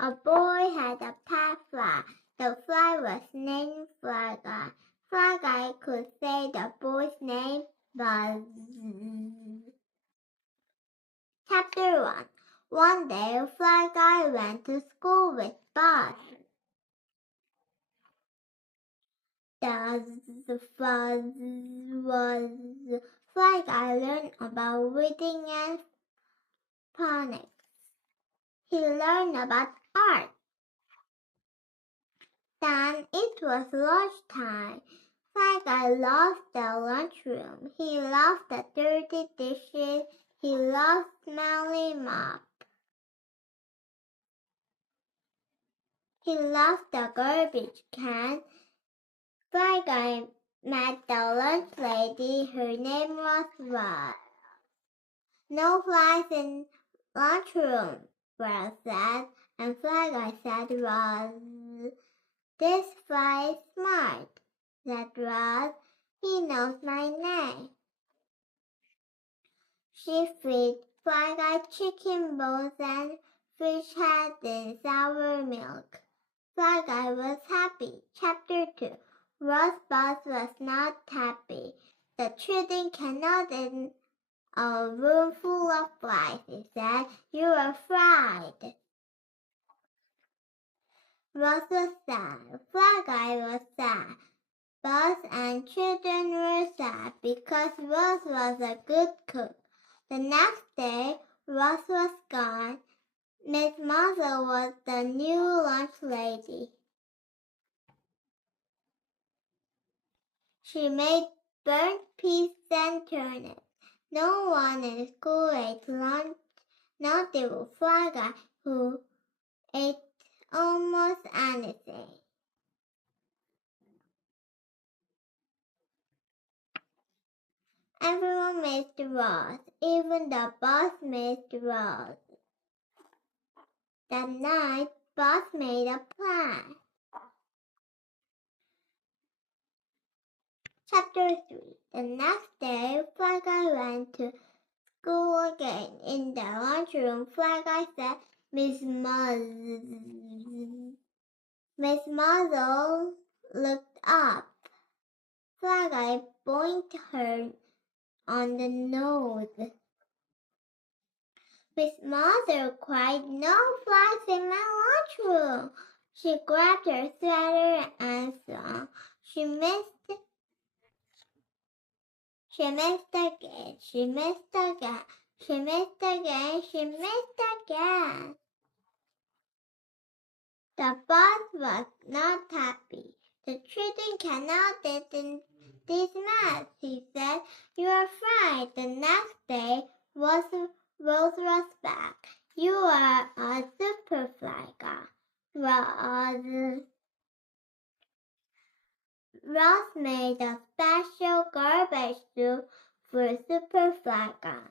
A boy had a pet fly. The fly was named Fly Guy. Fly Guy could say the boy's name, Buzz. Chapter 1. One day, Fly Guy went to school with Buzz. Fly Guy learned about reading and phonics. He learned about art. Then it was lunchtime. Fly Guy loved the lunchroom. He loved the dirty dishes. He loved smelly mop. He loved the garbage can. Fly Guy met the lunch lady. Her name was Rose. No flies in lunchroom, Rose said, and Fly Guy said, Rose, this fly is smart, said Rose. He knows my name. She fed Fly Guy chicken bones and fish heads and sour milk. Fly Guy was happy. Chapter 2. Rosebud was not happy. The children cannot in a room full of flies, he said. You are fried. Rose was sad. Fly Guy was sad. Buzz and children were sad because Rose was a good cook. The next day, Rose was gone. Miss Muzzle was the new lunch lady. She made burnt peas and turnips. No one in school ate lunch, not even Fly Guy, who ate almost anything. Everyone missed Rose. Even the boss missed Rose. That night, Boss made a plan. Chapter 3. The next day, Fly Guy went to school again. In the lunchroom, Fly Guy said, Miss Muzzle looked up. Fly Guy boinked her on the nose. Miss Muzzle cried, no flies in my lunchroom. She grabbed her sweater and swung. She missed again. She missed again. She missed again. She missed again. The boss was not happy. The children cannot eat in this mess, he said. You are fried. The next day, Rose was back. You are a super Fly Guy. Rose made a special garbage soup for Super Fly Guy.